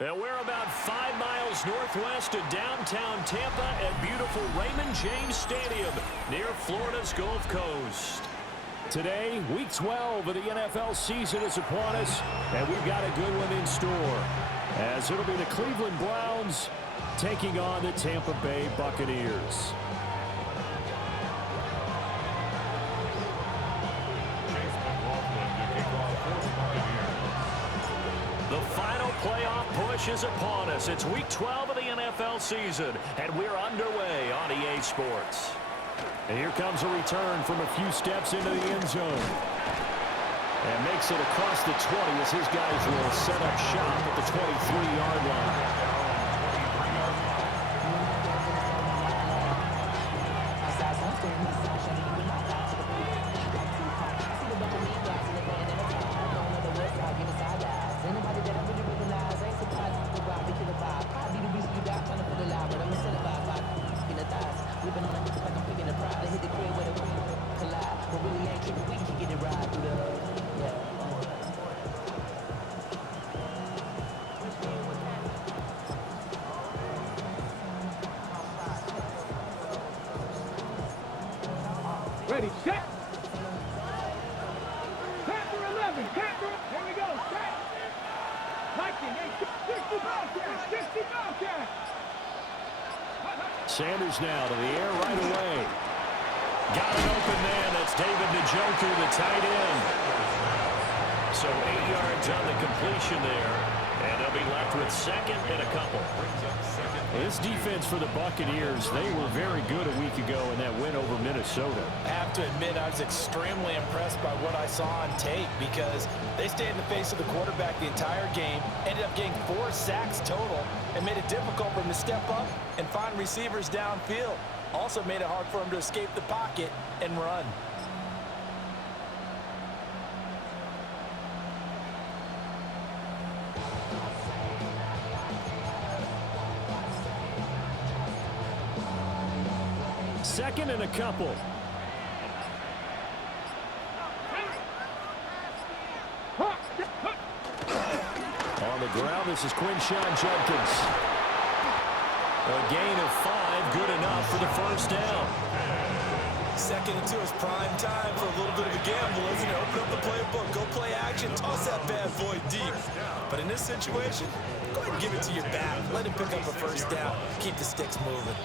And we're about 5 miles northwest of downtown Tampa at beautiful Raymond James Stadium near Florida's Gulf Coast. Today, Week 12 of the NFL season is upon us, and we've got a good one in store, as it'll be the Cleveland Browns taking on the Tampa Bay Buccaneers. The final playoff push is upon us. It's Week 12 of the NFL season, and we're underway on EA Sports. And here comes a return from a few steps into the end zone. And makes it across the 20 as his guys will set up shop at the 23-yard line. Ready, set. Panther 11, Panther. Here we go, set. Viking, 60 Bobcats, 60 Bobcats. Sanders now to the air right away. Got an open man. That's David Njoku, the tight end. So 8 yards on the completion there. And they'll be left with second and a couple. This defense for the Buccaneers, they were very good a week ago in that win over Minnesota. I have to admit, I was extremely impressed by what I saw on tape because they stayed in the face of the quarterback the entire game, ended up getting 4 sacks total, and made it difficult for him to step up and find receivers downfield. Also made it hard for him to escape the pocket and run. Second and a couple. On the ground, this is Quinshon Judkins. A gain of 5, good enough for the first down. Second and 2 is prime time for a little bit of a gamble, isn't it? Open up the playbook, go play action, toss that bad boy deep. But in this situation, go ahead and give it to your back. Let him pick up a first down. Keep the sticks moving.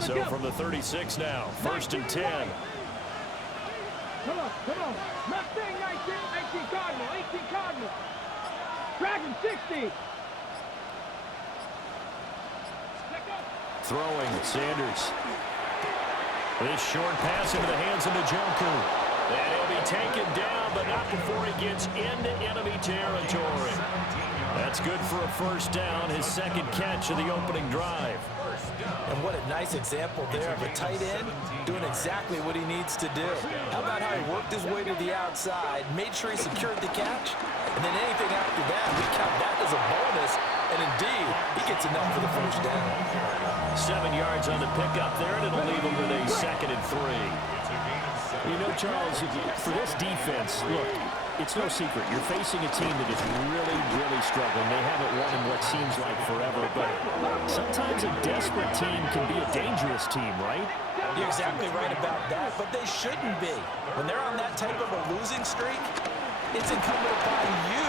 So from the 36 now, first and 10. Come on. Mustang 19 Cardinal, 18 Cardinal. Dragon 60. Throwing, Sanders. This short pass into the hands of Njoku. And he'll be taken down, but not before he gets into enemy territory. That's good for a first down, his second catch of the opening drive. And what a nice example there of a tight end doing exactly what he needs to do. How about how he worked his way to the outside, made sure he secured the catch, and then anything after that, we count that as a bonus, and indeed, he gets enough for the first down. 7 yards on the pickup there, and it'll leave him with a second and 3. You know, Charles, for this defense, look, it's no secret. You're facing a team that is really, really struggling. They haven't won in what seems like forever, but sometimes a desperate team can be a dangerous team, right? You're exactly right about that, but they shouldn't be. When they're on that type of a losing streak, it's incumbent upon you.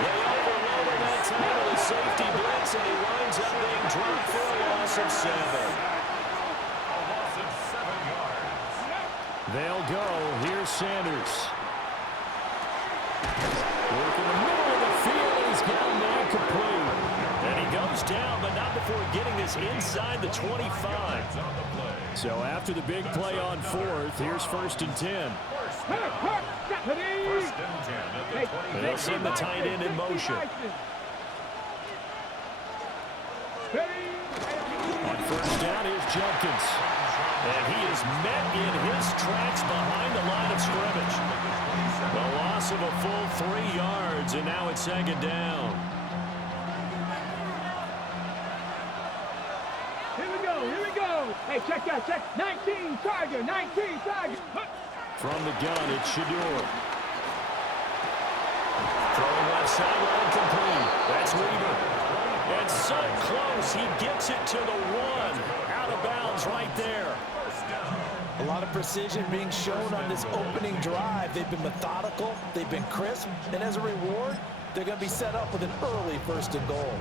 They overloaded that time with a safety blitz, and he winds up being dropped for a loss of 7. They'll go. Here's Sanders. Work in the middle of the field. He's got man complete. And he goes down, but not before getting this inside the 25. So after the big play on 4th, here's first and 10. And they'll send the tight end in motion. On first down, here's Judkins. And he is met in his tracks behind the line of scrimmage. The loss of a full 3 yards, and now it's second down. Here we go. Hey, check that, check. 19 Tiger, 19 Tiger. From the gun, it's Shador. Throwing left sideline complete. That's Weaver. And so close, he gets it to the one. Out of bounds right there. A lot of precision being shown on this opening drive. They've been methodical, they've been crisp, and as a reward, they're going to be set up with an early 1st and goal.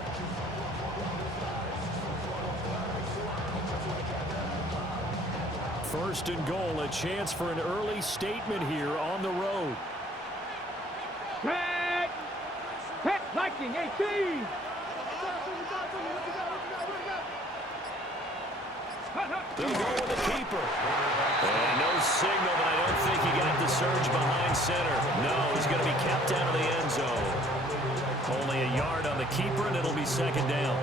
First and goal, a chance for an early statement here on the road. Tag! Tag! Lightning, 18! They'll go with the keeper. And no signal, but I don't think he got the surge behind center. No, he's going to be kept out of the end zone. Only a yard on the keeper, and it'll be 2nd down.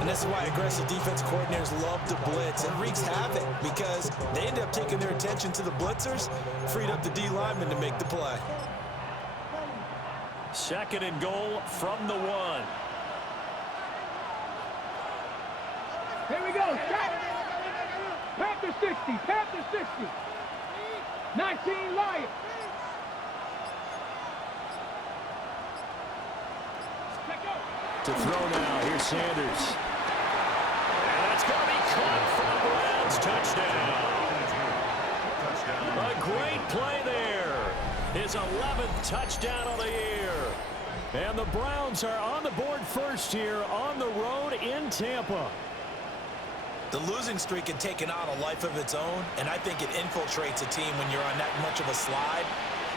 And this is why aggressive defense coordinators love to blitz. It wreaks havoc because they end up taking their attention to the blitzers, freed up the D lineman to make the play. 2nd and goal from the 1. Here we go. Panther 60. Panther 60. 19 Lions. To throw now. Here's Sanders. And that's going to be caught for the Browns. Touchdown. A great play there. His 11th touchdown of the year. And the Browns are on the board first here on the road in Tampa. The losing streak had taken on a life of its own, and I think it infiltrates a team when you're on that much of a slide.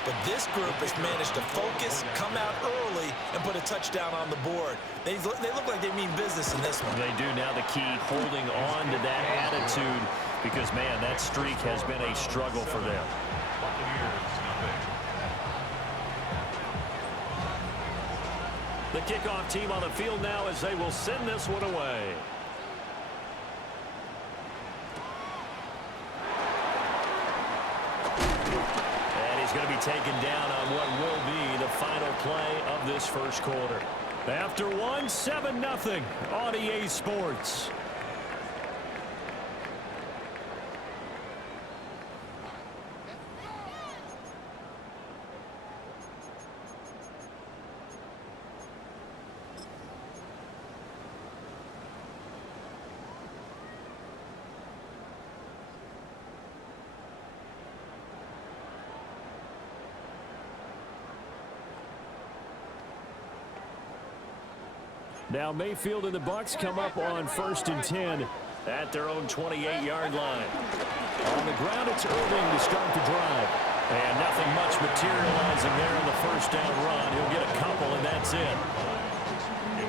But this group has managed to focus, come out early, and put a touchdown on the board. They look like they mean business in this one. They do. Now the key, holding on to that attitude, because, man, that streak has been a struggle for them. The kickoff team on the field now as they will send this one away. Going to be taken down on what will be the final play of this first quarter. After 1, 7-0 on EA Sports. Now Mayfield and the Bucs come up on 1st and 10 at their own 28-yard line. On the ground, it's Irving to start the drive. And nothing much materializing there in the 1st down run. He'll get a couple, and that's it.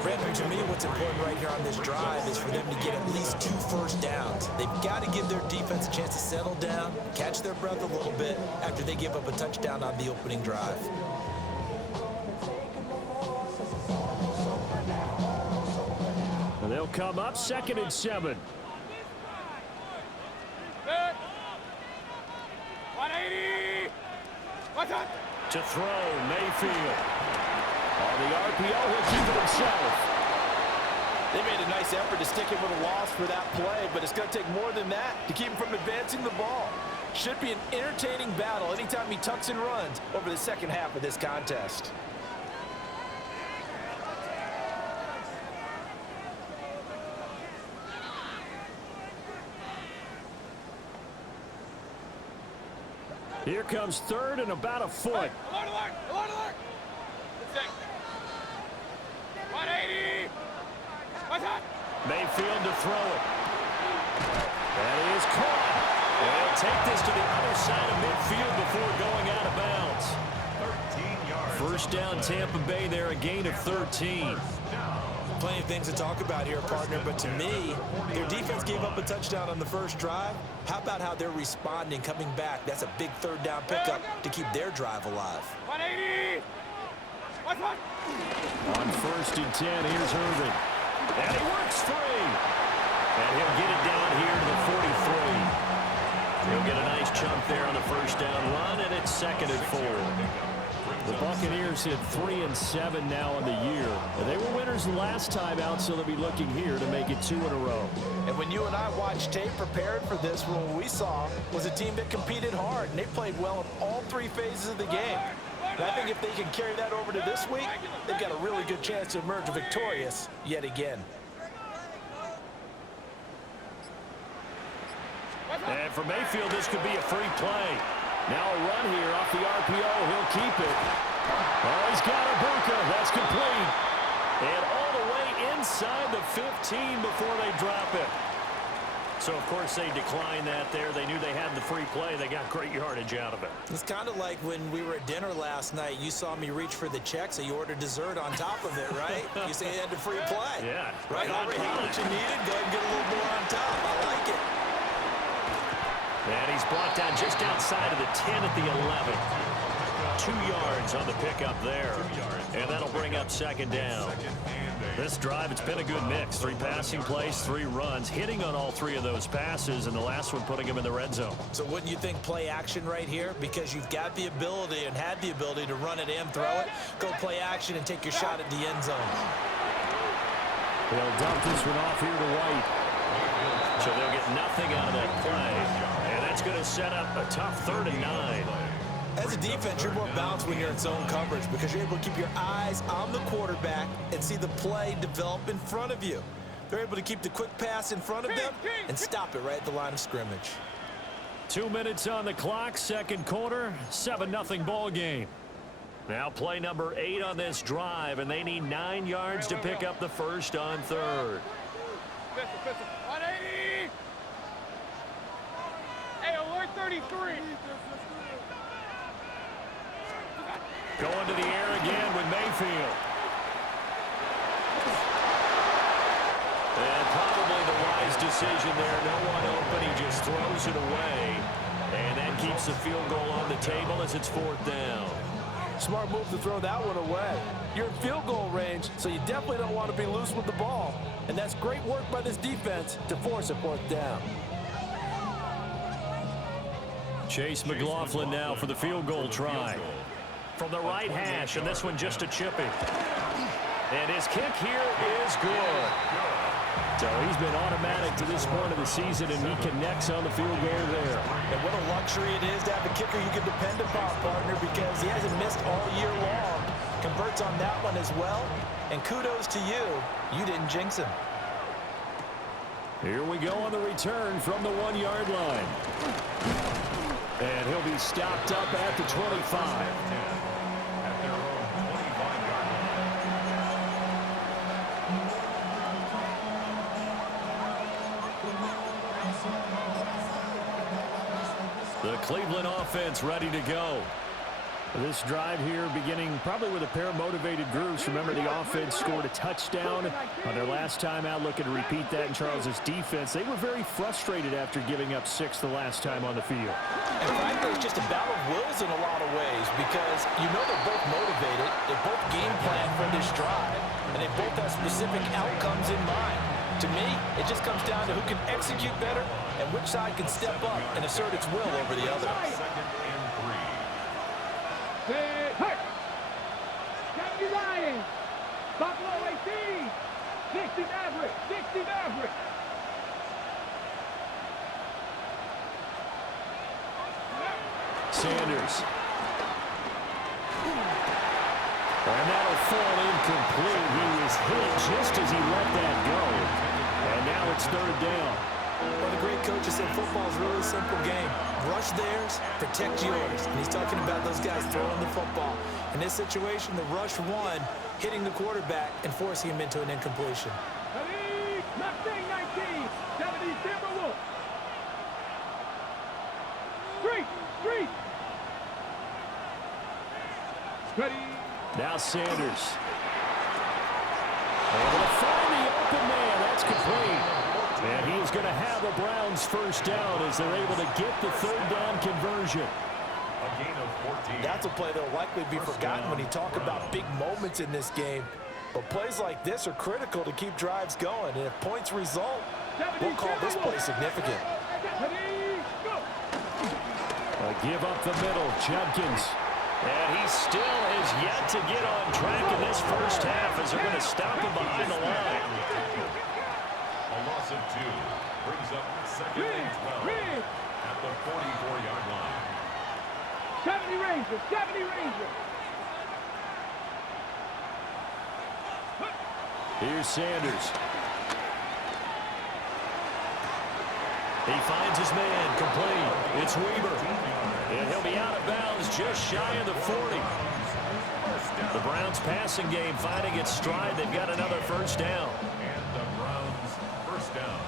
Brandon, to me, what's important right here on this drive is for them to get at least 2 first downs. They've got to give their defense a chance to settle down, catch their breath a little bit after they give up a touchdown on the opening drive. And they'll come up 2nd and 7. 180. What's up? To throw, Mayfield. On the RPO, he'll keep it himself. They made a nice effort to stick him with a loss for that play, but it's going to take more than that to keep him from advancing the ball. Should be an entertaining battle anytime he tucks and runs over the second half of this contest. Here comes 3rd and about a foot. Alert, alert, alert, alert. 180. What's up? Mayfield to throw it. That is caught. And they'll take this to the other side of midfield before going out of bounds. 13 yards. First down, Tampa Bay there, a gain of 13. Plenty of things to talk about here, partner, but to me, their defense gave up a touchdown on the first drive. How about how they're responding, coming back? That's a big 3rd down pickup to keep their drive alive. 180. What's up? On 1st and 10, here's Irvin. And he works free. And he'll get it down here to the 43. He'll get a nice chunk there on the 1st down run, and it's 2nd and 4. The Buccaneers hit 3-7 now on the year. And they were winners the last time out, so they'll be looking here to make it 2 in a row. And when you and I watched tape prepared for this, what we saw was a team that competed hard, and they played well in all 3 phases of the game. And I think if they can carry that over to this week, they've got a really good chance to emerge victorious yet again. And for Mayfield, this could be a free play. Now a run here off the RPO. He'll keep it. Oh, he's got Ibuka. That's complete. And all the way inside the 15 before they drop it. So, of course, they declined that there. They knew they had the free play. They got great yardage out of it. It's kind of like when we were at dinner last night. You saw me reach for the check, so you ordered dessert on top of it, right? You say you had the free play. Yeah. Right? Already had what you needed. Go ahead and get a little more on top. I like it. And he's brought down just outside of the 10 at the 11. 2 yards on the pickup there. And that'll bring up second down. This drive, it's been a good mix. 3 passing plays, 3 runs, hitting on all 3 of those passes, and the last one putting him in the red zone. So wouldn't you think play action right here? Because you've got the ability and had the ability to run it and throw it. Go play action and take your shot at the end zone. They'll dump this one off here to White. So they'll get nothing out of that play. And that's going to set up a tough 3rd and 9. As a defense, you're more balanced when you're in zone coverage because you're able to keep your eyes on the quarterback and see the play develop in front of you. They're able to keep the quick pass in front of them and stop it right at the line of scrimmage. 2 minutes on the clock, second quarter, 7-0 ball game. Now play number 8 on this drive, and they need 9 yards to pick up the first on 3rd. 180. Hey, alert 33. Going to the air again with Mayfield. And probably the wise decision there. No one open. He just throws it away. And that keeps the field goal on the table as it's 4th down. Smart move to throw that one away. You're in field goal range, so you definitely don't want to be loose with the ball. And that's great work by this defense to force a 4th down. Chase McLaughlin now for the field goal try. From the right hash, and this one just a chippy. And his kick here is good. So he's been automatic to this point of the season, and he connects on the field goal there. And what a luxury it is to have a kicker you can depend upon, partner, because he hasn't missed all year long. Converts on that one as well. And kudos to you. You didn't jinx him. Here we go on the return from the 1-yard line. And he'll be stopped up at the 25. The Cleveland offense ready to go. This drive here beginning probably with a pair of motivated groups. Remember, the offense scored a touchdown on their last time out, looking to repeat that in Charles's defense. They were very frustrated after giving up 6 the last time on the field. And frankly, it's just a battle of wills in a lot of ways because you know they're both motivated, they both game plan for this drive, and they both have specific outcomes in mind. To me, it just comes down to who can execute better and which side can step up and assert its will over the other. Hurt. Jackie Ryan. Buffalo 18. 60 Maverick. 60 Maverick. Sanders. And that'll fall incomplete. He was hit just as he let that go. And now it's 3rd down. Well, the great coach has said football is really a simple game. Rush theirs, protect yours. And he's talking about those guys throwing the football. In this situation, the rush won, hitting the quarterback and forcing him into an incompletion. Mustang 19. 70 Timberwolves. Street. Ready. Now Sanders. Able to find the open man. That's complete. And he is going to have a Browns first down as they're able to get the 3rd down conversion. A gain of 14. That's a play that will likely be forgotten when you talk about big moments in this game. But plays like this are critical to keep drives going. And if points result, we'll call this play significant. A give up the middle. Judkins. And he still has yet to get on track in this first half as they're going to stop him behind the line. A loss of 2 brings up 2nd and 12 at the 44-yard line. 70 Rangers, 70 Rangers. Here's Sanders. He finds his man, complete. It's Weaver. And he'll be out of bounds just shy of the 40. The Browns passing game finding its stride. They've got another first down. And the Browns first down.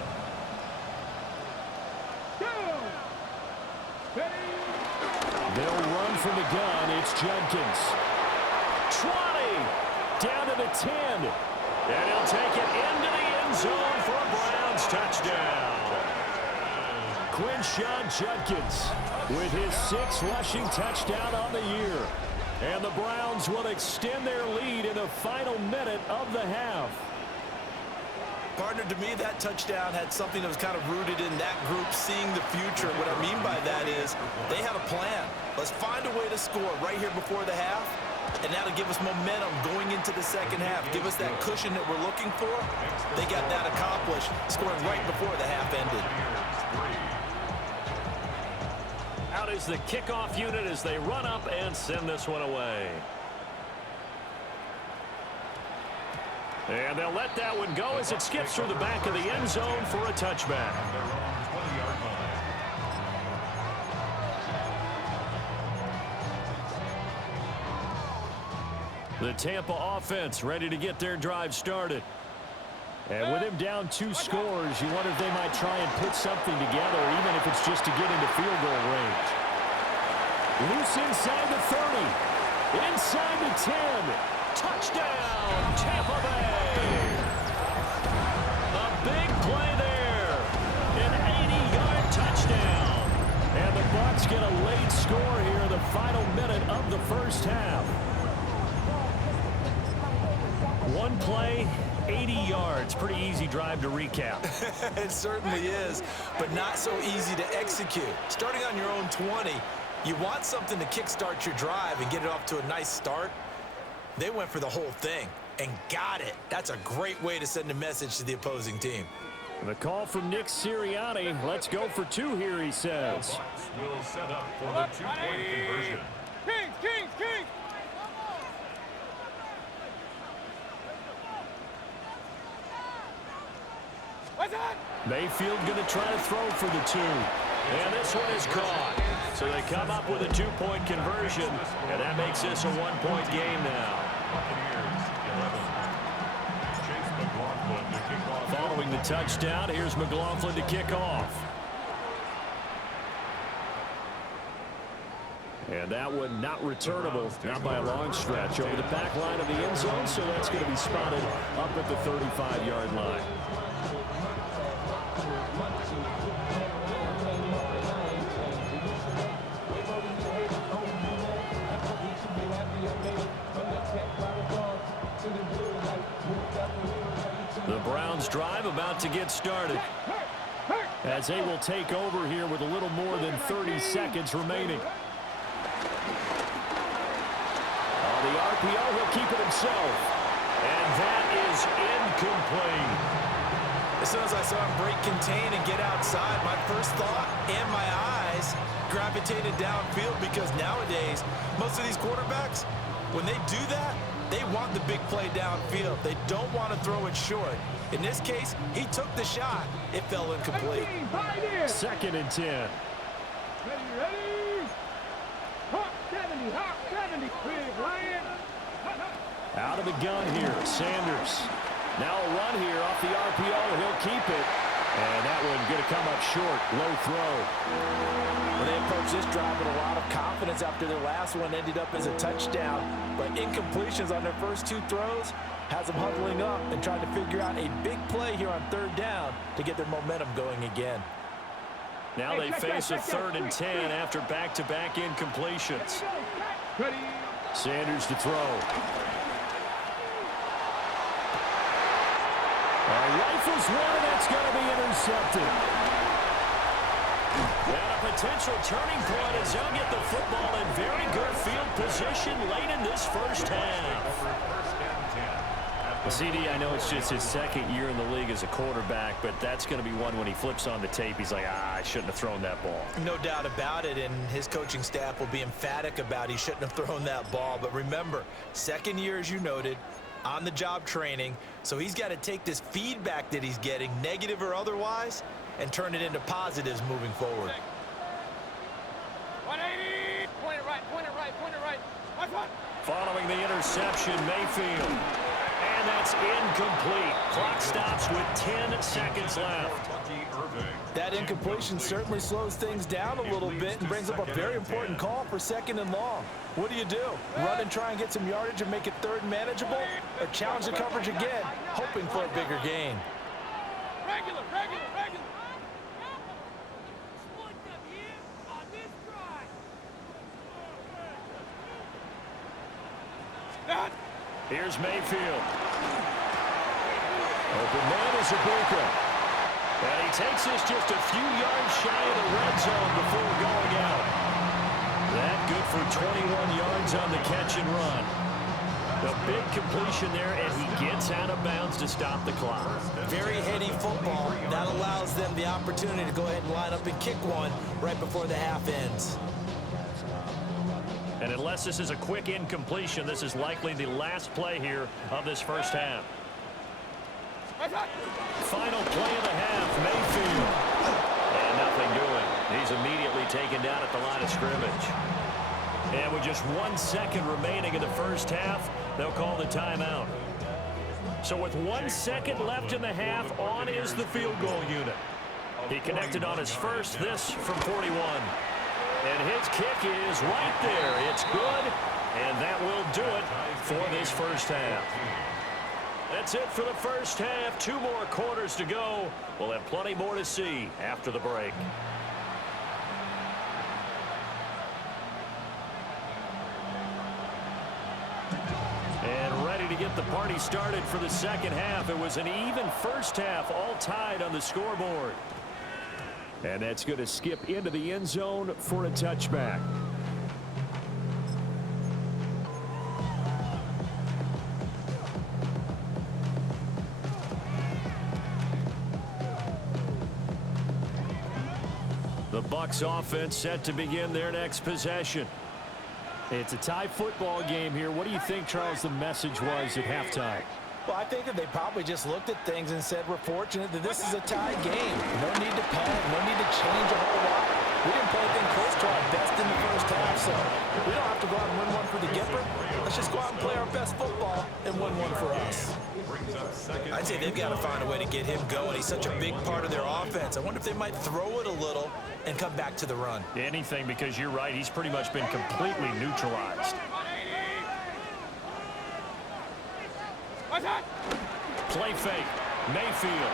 They'll run from the gun. It's Judkins. 20. Down to the 10. And he'll take it into the end zone for a Browns touchdown. Quinshon Judkins with his 6th rushing touchdown on the year. And the Browns will extend their lead in the final minute of the half. Partner, to me, that touchdown had something that was kind of rooted in that group seeing the future. What I mean by that is they had a plan. Let's find a way to score right here before the half, and that'll give us momentum going into the second half. Give us that cushion that we're looking for. They got that accomplished, scoring right before the half ended. Out is the kickoff unit as they run up and send this one away. And they'll let that one go as it skips through the back of the end zone for a touchback. The Tampa offense ready to get their drive started. And with him down 2 scores, you wonder if they might try and put something together, even if it's just to get into field goal range. Loose inside the 30. Inside the 10. Touchdown, Tampa Bay. A big play there. An 80-yard touchdown. And the Bucs get a late score here in the final minute of the first half. One play, 80 yards. Pretty easy drive to recap. It certainly is, but not so easy to execute. Starting on your own 20, you want something to kickstart your drive and get it off to a nice start. They went for the whole thing and got it. That's a great way to send a message to the opposing team. The call from Nick Sirianni. Let's go for 2 here, he says. Will set up for the 2-point conversion. Kings. Mayfield going to try to throw for the 2. And this one is caught. So they come up with a 2-point conversion, and that makes this a 1-point game now. Following the touchdown, here's McLaughlin to kick off. And that one not returnable, not by a long stretch, over the back line of the end zone, so that's going to be spotted up at the 35-yard line. The Browns drive about to get started as they will take over here with a little more than 30 seconds remaining. On the RPO, he'll keep it himself. And that is incomplete. As soon as I saw him break contain and get outside, my first thought and my eyes gravitated downfield, because nowadays, most of these quarterbacks, when they do that, they want the big play downfield. They don't want to throw it short. In this case, he took the shot. It fell incomplete. 2nd and 10. Ready. Hawk 70. Big Lion. Out of the gun here, Sanders. Now a run here off the RPO. He'll keep it. And that one going to come up short. Low throw. Well, they approached this drive with a lot of confidence after their last one ended up as a touchdown. But incompletions on their first 2 throws has them huddling up and trying to figure out a big play here on 3rd down to get their momentum going again. Now they face a 3rd and 10 after back-to-back incompletions. Sanders to throw. Rifles one, and that's going to be intercepted. And a potential turning point as they'll get the football in very good field position late in this first half. CD, I know it's just his second year in the league as a quarterback, but that's going to be one when he flips on the tape, he's like, I shouldn't have thrown that ball. No doubt about it, and his coaching staff will be emphatic about he shouldn't have thrown that ball. But remember, second year, as you noted, on-the-job training, so he's got to take this feedback that he's getting, negative or otherwise, and turn it into positives moving forward. 180! Point it right, point it right, point it right. High five. Following the interception, Mayfield. And that's incomplete. Clock stops with 10 seconds left. That incompletion certainly slows things down a little bit and brings up a very important call for second and long. What do? Run and try and get some yardage and make it third and manageable? Or challenge the coverage again, hoping for a bigger gain? Regular. Here's Mayfield. Open man is Ibuka. And he takes this just a few yards shy of the red zone before going out. That good for 21 yards on the catch and run. The big completion there, and he gets out of bounds to stop the clock. Very heady football. That allows them the opportunity to go ahead and line up and kick one right before the half ends. And unless this is a quick incompletion, this is likely the last play here of this first half. Final play of the half, Mayfield. And nothing doing. He's immediately taken down at the line of scrimmage. And with just 1 second remaining in the first half, they'll call the timeout. So with 1 second left in the half, on is the field goal unit. He connected on his first, this from 41. And his kick is right there. It's good, and that will do it for this first half. That's it for the first half. 2 more quarters to go. We'll have plenty more to see after the break. And ready to get the party started for the second half. It was an even first half, all tied on the scoreboard. And that's going to skip into the end zone for a touchback. The Bucs offense set to begin their next possession. It's a tie football game here. What do you think, Charles, the message was at halftime? Well, I think that they probably just looked at things and said, we're fortunate that this is a tie game. No need to panic. No need to change a whole lot. We didn't play anything close to our best in the first half, so we don't have to go out and win one for the Gipper. Let's just go out and play our best football and win one for us. I'd say they've got to find a way to get him going. He's such a big part of their offense. I wonder if they might throw it a little and come back to the run. Anything, because you're right. He's pretty much been completely neutralized. Play fake. Mayfield.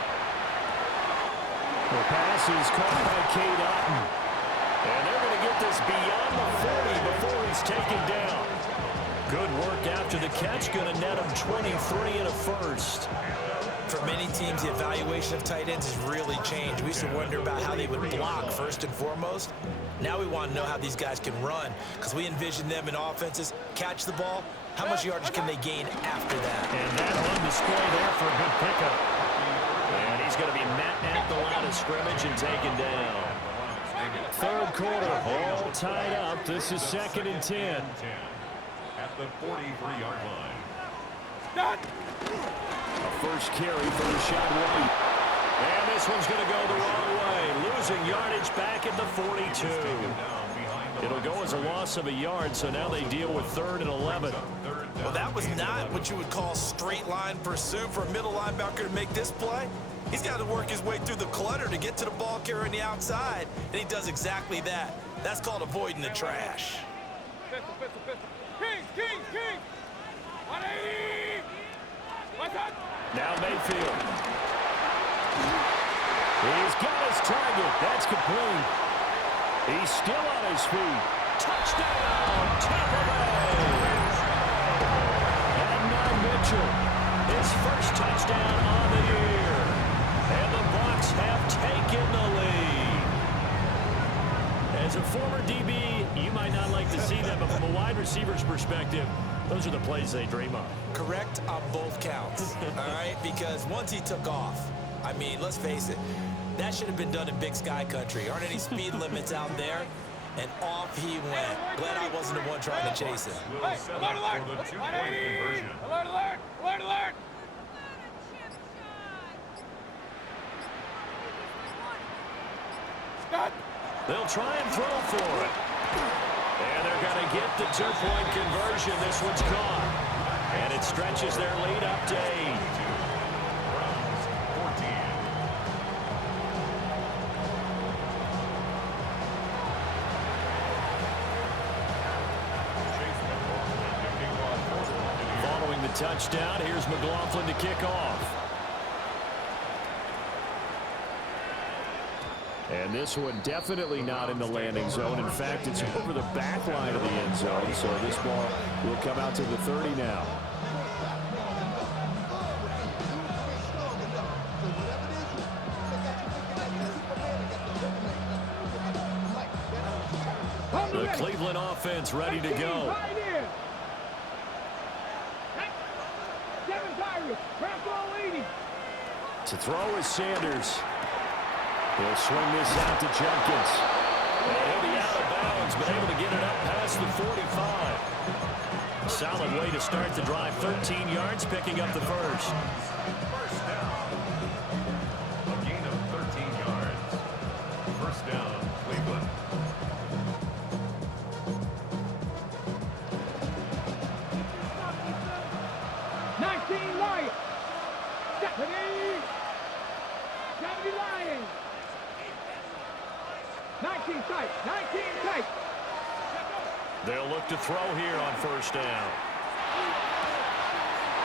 The pass is caught by Cade Otton. And they're going to get this beyond the 40 before he's taken down. Good work after the catch. Going to net him 23 and a first. For many teams, the evaluation of tight ends has really changed. We used to wonder about how they would block first and foremost. Now we want to know how these guys can run, because we envision them in offenses catch the ball. How much yardage can they gain after that? And that on display there for a good pickup. And he's going to be met at the line of scrimmage and taken down. Third quarter, all tied up. This is 2nd and 10. At the 43-yard line. A first carry for Rashad White. And this one's going to go the wrong way. Losing yardage back at the 42. It'll go as a loss of a yard, so now they deal with 3rd and 11. Well, that was not what you would call straight line pursuit for a middle linebacker to make this play. He's got to work his way through the clutter to get to the ball carrier on the outside, and he does exactly that. That's called avoiding the trash. King! 180! Now Mayfield. He's got his target. That's complete. He's still on his feet. Touchdown, Tampa Bay. And Mitchell, his first touchdown on the year. And the Bucs have taken the lead. As a former DB, you might not like to see that, but from a wide receiver's perspective, those are the plays they dream of. Correct on both counts, all right? Because once he took off, I mean, let's face it, that should have been done in Big Sky country. Aren't any speed limits out there? And off he went. Glad I wasn't the one trying to chase him. Will set up for the 2-point conversion. Alert, alert! Alert, alert! Scott! They'll try and throw for it. And they're going to get the 2-point conversion. This one's caught. And it stretches their lead up to 8. Browns 14. Following the touchdown, here's McLaughlin to kick off. And this one definitely not in the landing zone. In fact, it's over the back line of the end zone. So this ball will come out to the 30 now. The Cleveland offense ready to go. To throw is Sanders. He'll swing this out to Jenkins. And he'll be out of bounds, but able to get it up past the 45. Solid way to start the drive. 13 yards, picking up the first. First down. A gain of 13 yards. First down, Cleveland. Lions. 70 Lions. 19 tight. 19 tight. They'll look to throw here on first down.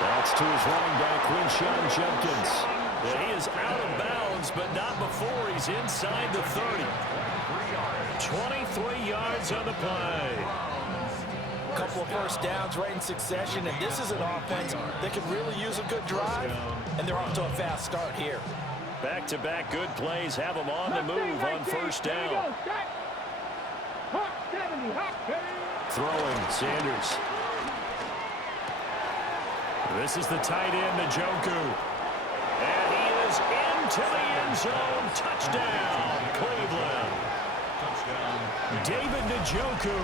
That's to his running back, Quinshon Jenkins. Yeah, he is out of bounds, but not before he's inside the 30. 23 yards on the play. A couple of first downs right in succession, and this is an offense that can really use a good drive, and they're off to a fast start here. Back-to-back good plays have them on the move on first down. Throwing, Sanders. This is the tight end, Njoku. And he is into the end zone. Touchdown, Cleveland. David Njoku,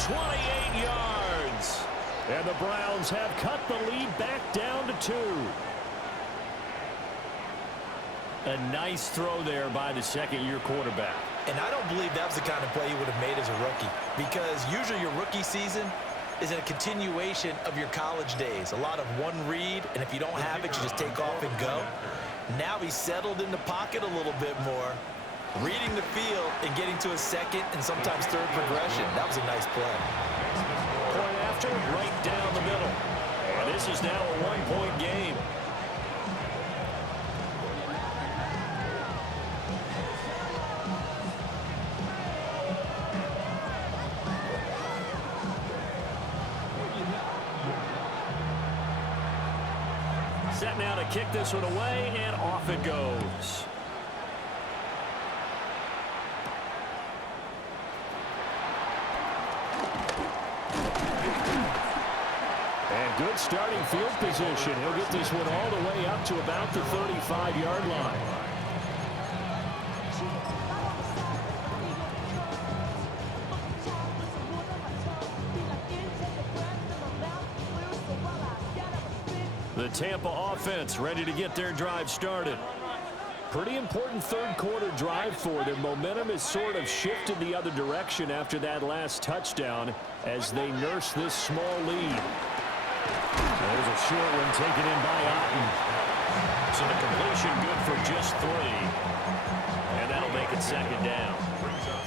28 yards. And the Browns have cut the lead back down to 2. A nice throw there by the second-year quarterback. And I don't believe that was the kind of play he would have made as a rookie, because usually your rookie season is a continuation of your college days. A lot of one read, and if you don't have it, you just take off and go. Now he's settled in the pocket a little bit more, reading the field and getting to a second and sometimes third progression. That was a nice play. Point after, right down the middle. And this is now a one-point game. Set now to kick this one away, and off it goes. And good starting field position. He'll get this one all the way up to about the 35-yard line. The Tampa offense ready to get their drive started. Pretty important third-quarter drive for them. Momentum has sort of shifted the other direction after that last touchdown as they nurse this small lead. There's a short one taken in by Otten. So the completion good for just 3. And that'll make it second down.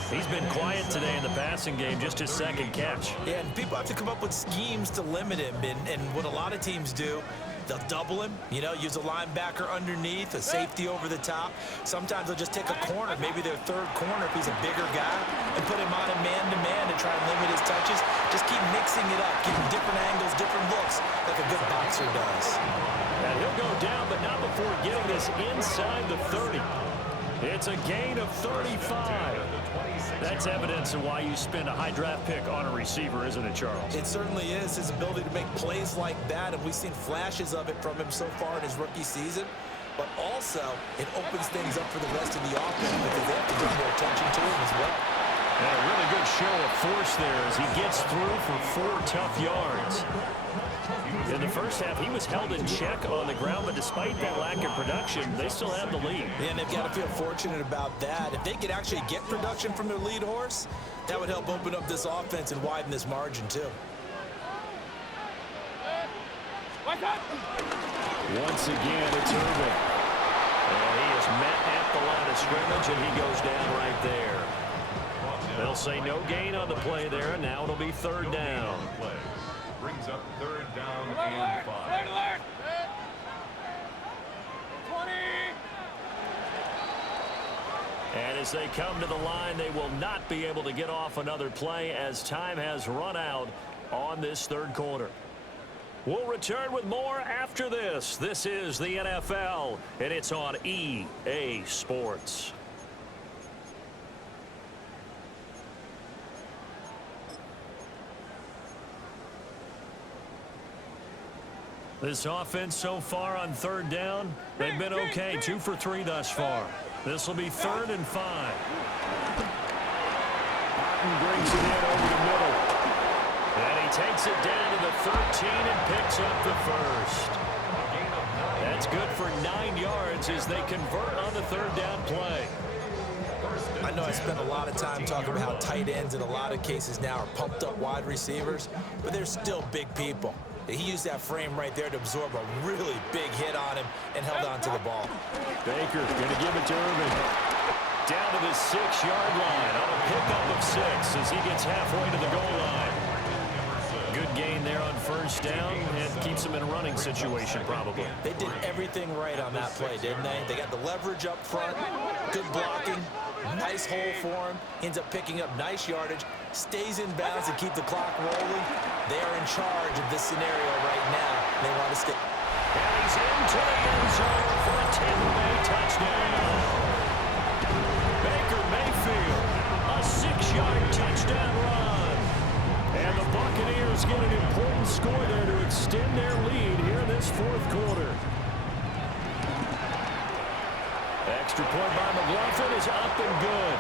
He's been quiet today in the passing game, just his second catch. Yeah, and people have to come up with schemes to limit him. And what a lot of teams do, they'll double him, you know, use a linebacker underneath, a safety over the top. Sometimes they'll just take a corner, maybe their third corner if he's a bigger guy, and put him on a man-to-man to try and limit his touches. Just keep mixing it up, give him different angles, different looks, like a good boxer does. And he'll go down, but not before getting this inside the 30. It's a gain of 35. That's evidence of why you spend a high draft pick on a receiver, isn't it, Charles? It certainly is. His ability to make plays like that, and we've seen flashes of it from him so far in his rookie season. But also, it opens things up for the rest of the offense because they have to give more attention to him as well. And a really good show of force there as he gets through for 4 tough yards. In the first half, he was held in check on the ground, but despite that lack of production, they still have the lead. And they've got to feel fortunate about that. If they could actually get production from their lead horse, that would help open up this offense and widen this margin, too. Once again, it's Irvin. And he is met at the line of scrimmage, and he goes down right there. They'll say no gain on the play there, and now it'll be 3rd down. Brings up 3rd down and 5. Alert! 20! And as they come to the line, they will not be able to get off another play as time has run out on this 3rd quarter. We'll return with more after this. This is the NFL, and it's on EA Sports. This offense so far on 3rd down, they've been okay. 2 for 3 thus far. This will be 3rd and 5. Martin brings it in over the middle. And he takes it down to the 13 and picks up the first. That's good for 9 yards as they convert on the 3rd down play. I know I spent a lot of time talking about how tight ends in a lot of cases now are pumped up wide receivers, but they're still big people. He used that frame right there to absorb a really big hit on him and held on to the ball. Baker going to give it to Irvin. Down to the 6-yard line on a pickup of 6 as he gets halfway to the goal line. Good gain there on 1st down and keeps him in a running situation probably. They did everything right on that play, didn't they? They got the leverage up front, good blocking, nice hole for him, ends up picking up nice yardage, stays in bounds to keep the clock rolling. They are in charge of this scenario right now. They want to stick. And he's into the end zone for a Tampa Bay touchdown. Baker Mayfield, a 6-yard touchdown run. And the Buccaneers get an important score there to extend their lead here in this 4th quarter. Extra point by McLaughlin is up and good.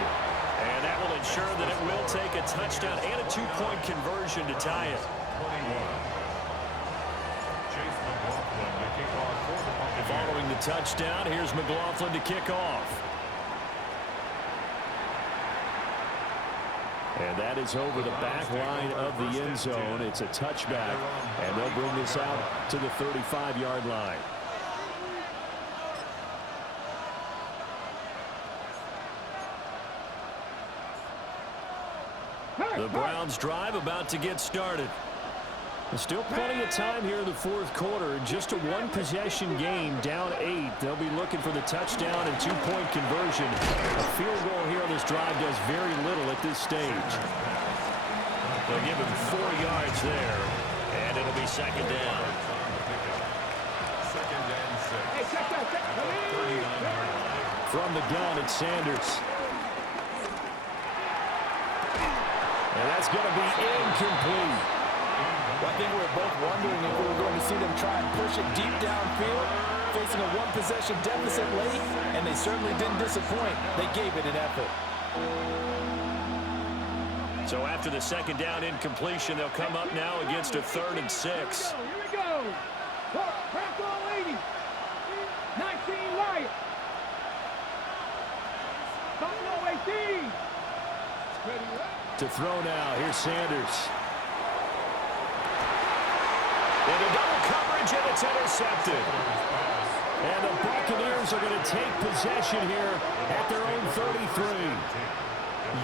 And that will ensure that it will take a touchdown and a 2-point conversion to tie it. 21. Chase McLaughlin to kick off for the Buccaneers. Following the touchdown, here's McLaughlin to kick off. And that is over the back line of the end zone. It's a touchback, and they'll bring this out to the 35-yard line. The Browns drive about to get started. There's still plenty of time here in the 4th quarter. Just a 1-possession game, down 8. They'll be looking for the touchdown and 2-point conversion. A field goal here on this drive does very little at this stage. They'll give him 4 yards there, and it'll be 2nd down. 2nd and 6. Hey, check that. From the gun, it's Sanders. And that's going to be incomplete. Well, I think we were both wondering if we were going to see them try and push it deep downfield, facing a 1-possession deficit late, and they certainly didn't disappoint. They gave it an effort. So after the 2nd down incompletion, they'll come up now against a 3rd and 6. Here we go. Crack on, lady. 19 Wyatt. Buffalo 18. To throw now, here's Sanders. Into double coverage, and it's intercepted. And the Buccaneers are going to take possession here at their own 33.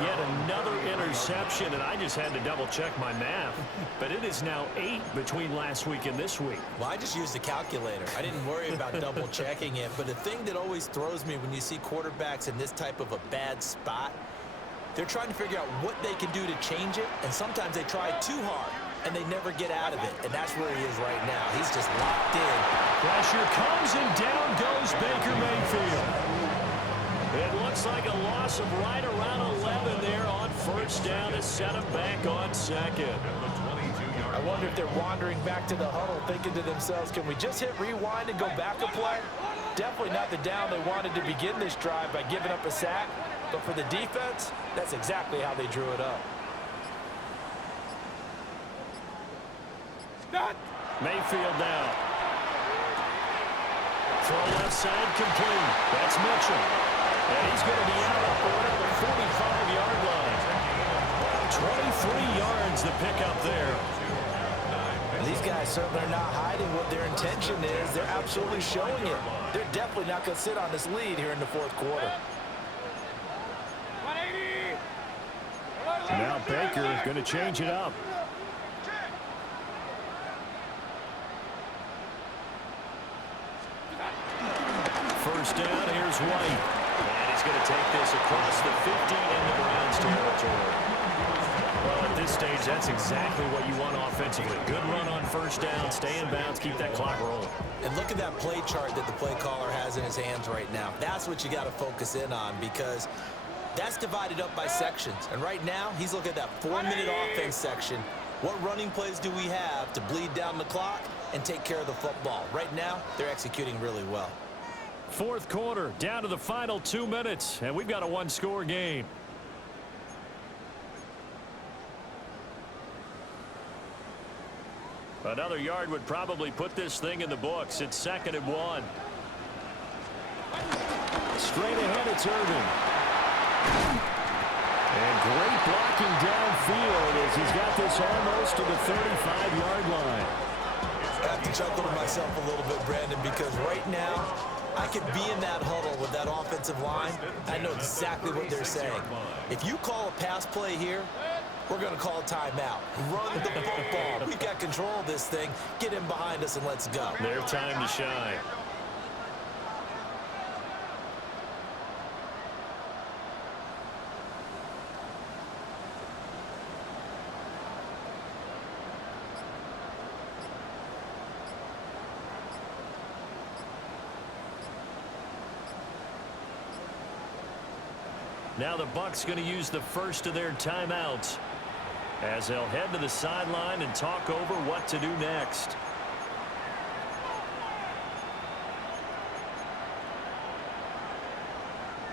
Yet another interception, and I just had to double-check my math. But it is now 8 between last week and this week. Well, I just used a calculator. I didn't worry about double-checking it. But the thing that always throws me when you see quarterbacks in this type of a bad spot, they're trying to figure out what they can do to change it, and sometimes they try too hard, and they never get out of it, and that's where he is right now. He's just locked in. Pressure comes, and down goes Baker Mayfield. It looks Looks like a loss of right around 11 there on first down to set him back on second. I wonder if they're wandering back to the huddle thinking to themselves, can we just hit rewind and go back a play? Definitely not the down they wanted to begin this drive by giving up a sack. But for the defense, that's exactly how they drew it up. Mayfield now. Throw left side complete. That's Mitchell. And he's going to be out around the 45-yard line. 23 yards the pickup there. These guys certainly are not hiding what their intention is. They're absolutely showing it. They're definitely not going to sit on this lead here in the fourth quarter. Now Baker going to change it up. First down, here's White. And he's going to take this across the 50 into Browns territory. Well, at this stage, that's exactly what you want offensively. Good run on first down, stay in bounds, keep that clock rolling. And look at that play chart that the play caller has in his hands right now. That's what you got to focus in on, because that's divided up by sections. And right now, he's looking at that 4-minute offense section. What running plays do we have to bleed down the clock and take care of the football? Right now, they're executing really well. Fourth quarter, down to the final 2 minutes, and we've got a one-score game. Another yard would probably put this thing in the books. It's 2nd and 1. Straight ahead, it's Irving. And great blocking downfield as he's got this almost to the 35-yard line. I have to chuckle to myself a little bit, Brandon, because right now, I could be in that huddle with that offensive line. I know exactly what they're saying. If you call a pass play here, we're going to call a timeout. Run the football. We've got control of this thing. Get in behind us and let's go. Their time to shine. Now the Bucs going to use the first of their timeouts as they'll head to the sideline and talk over what to do next.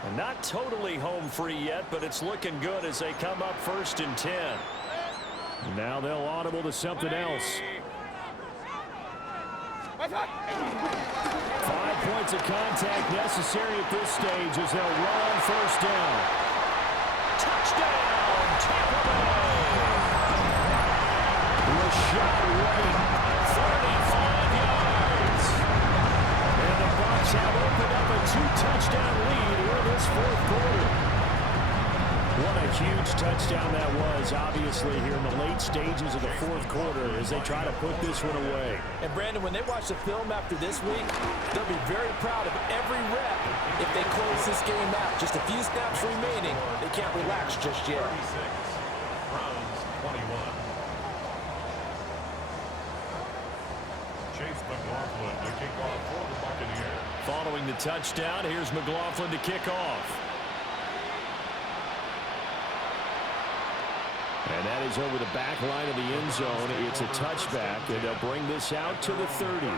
And not totally home free yet, but it's looking good as they come up 1st and 10. Now they'll audible to something else. 5 points of contact necessary at this stage as they'll run on first down. Touchdown, Tampa Bay! Rashad White, 35 yards. And the Bucs have opened up a 2-touchdown lead here in this fourth quarter. What a huge touchdown that was, obviously, here in the late stages of the fourth quarter as they try to put this one away. And, Brandon, when they watch the film after this week, they'll be very proud of every rep if they close this game out. Just a few snaps remaining. They can't relax just yet. Browns 21. Chase McLaughlin to kick off for the Buccaneers. Following the touchdown, here's McLaughlin to kick off. And that is over the back line of the end zone. It's a touchback, and they'll bring this out to the 30.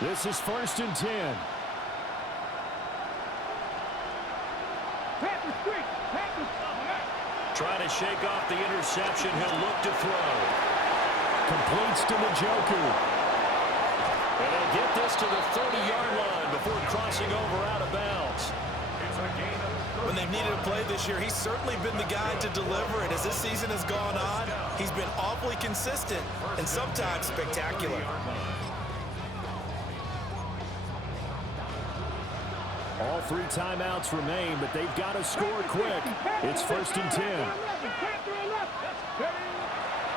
This is 1st and 10. Trying to shake off the interception. He'll look to throw. Completes to Njoku. And they'll get this to the 30-yard line before crossing over out of bounds. When they've needed a play this year, he's certainly been the guy to deliver it. As this season has gone on, he's been awfully consistent and sometimes spectacular. All 3 timeouts remain, but they've got to score quick. It's 1st and 10.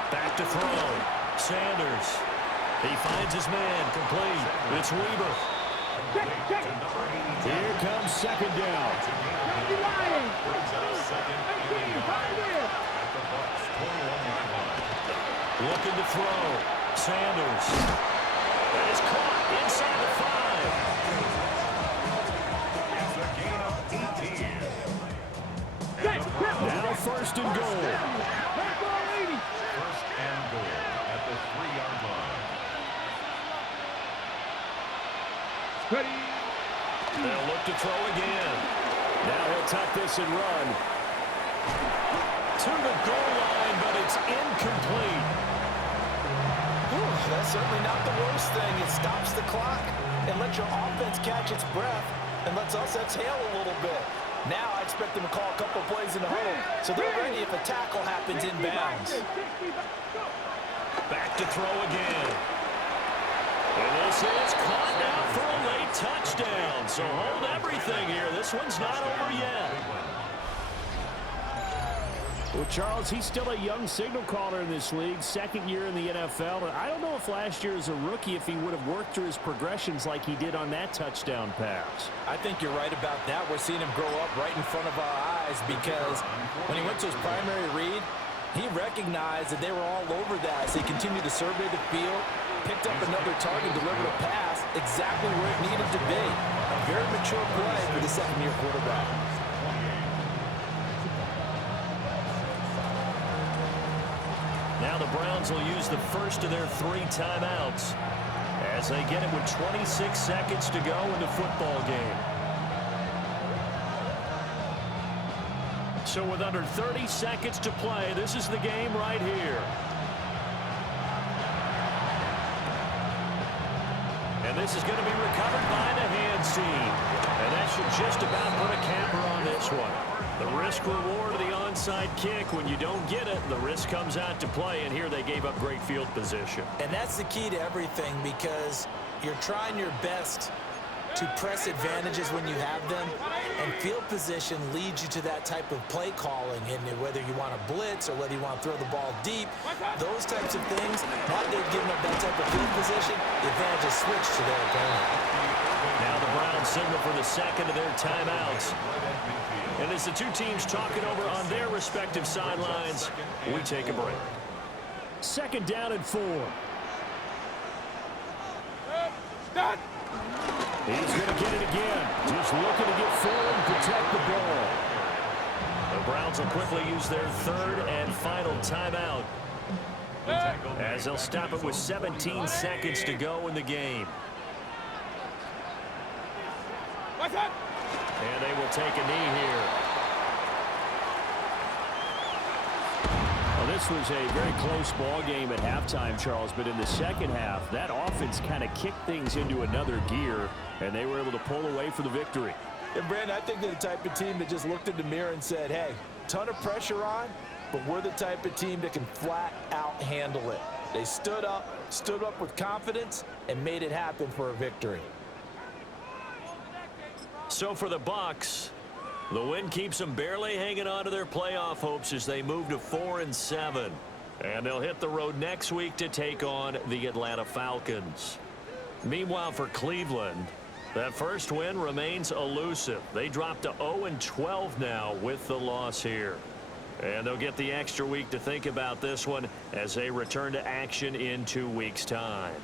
Back to throw. Sanders. He finds his man. Complete. It's Weaver. Here comes 2nd down. Looking to throw. Sanders. That is caught inside the 5. Now first and goal. First and goal at the 3-yard line. Ready. They'll look to throw again. Now he'll tuck this and run. To the goal line, but it's incomplete. Whew, that's certainly not the worst thing. It stops the clock and lets your offense catch its breath and lets us exhale a little bit. Now I expect them to call a couple plays in the huddle, so they're ready if a tackle happens inbounds. Back to throw again. And this is caught now for a late touchdown. So hold everything here. This one's not over yet. Well, Charles, he's still a young signal caller in this league, second year in the NFL. And I don't know if last year as a rookie, if he would have worked through his progressions like he did on that touchdown pass. I think you're right about that. We're seeing him grow up right in front of our eyes because when he went to his primary read, he recognized that they were all over that as he continued to survey the field, picked up another target, delivered a pass exactly where it needed to be. A very mature play for the second-year quarterback. Now the Browns will use the first of their 3 timeouts as they get it with 26 seconds to go in the football game. So with under 30 seconds to play, this is the game right here. And this is going to be recovered by the hands team. And that should just about put a capper on this one. The risk reward of the onside kick. When you don't get it, the risk comes out to play. And here they gave up great field position. And that's the key to everything because you're trying your best to press advantages when you have them, and field position leads you to that type of play calling. And whether you want to blitz or whether you want to throw the ball deep, those types of things, now they've given up that type of field position, the advantage is switched to their opponent. Now the Browns signal for the second of their timeouts. And as the two teams talk it over on their respective sidelines, we take a break. Second down and 4. Start. He's going to get it again. Just looking to get forward and protect the ball. The Browns will quickly use their third and final timeout as they'll stop it with 17 seconds to go in the game. What's up? And they will take a knee here. Well, this was a very close ball game at halftime, Charles, but in the second half, that offense kind of kicked things into another gear, and they were able to pull away for the victory. And, Brandon, I think they're the type of team that just looked in the mirror and said, hey, ton of pressure on, but we're the type of team that can flat out handle it. They stood up with confidence, and made it happen for a victory. So for the Bucs, the win keeps them barely hanging on to their playoff hopes as they move to 4-7. And they'll hit the road next week to take on the Atlanta Falcons. Meanwhile, for Cleveland, that first win remains elusive. They drop to 0-12 now with the loss here. And they'll get the extra week to think about this one as they return to action in 2 weeks' time.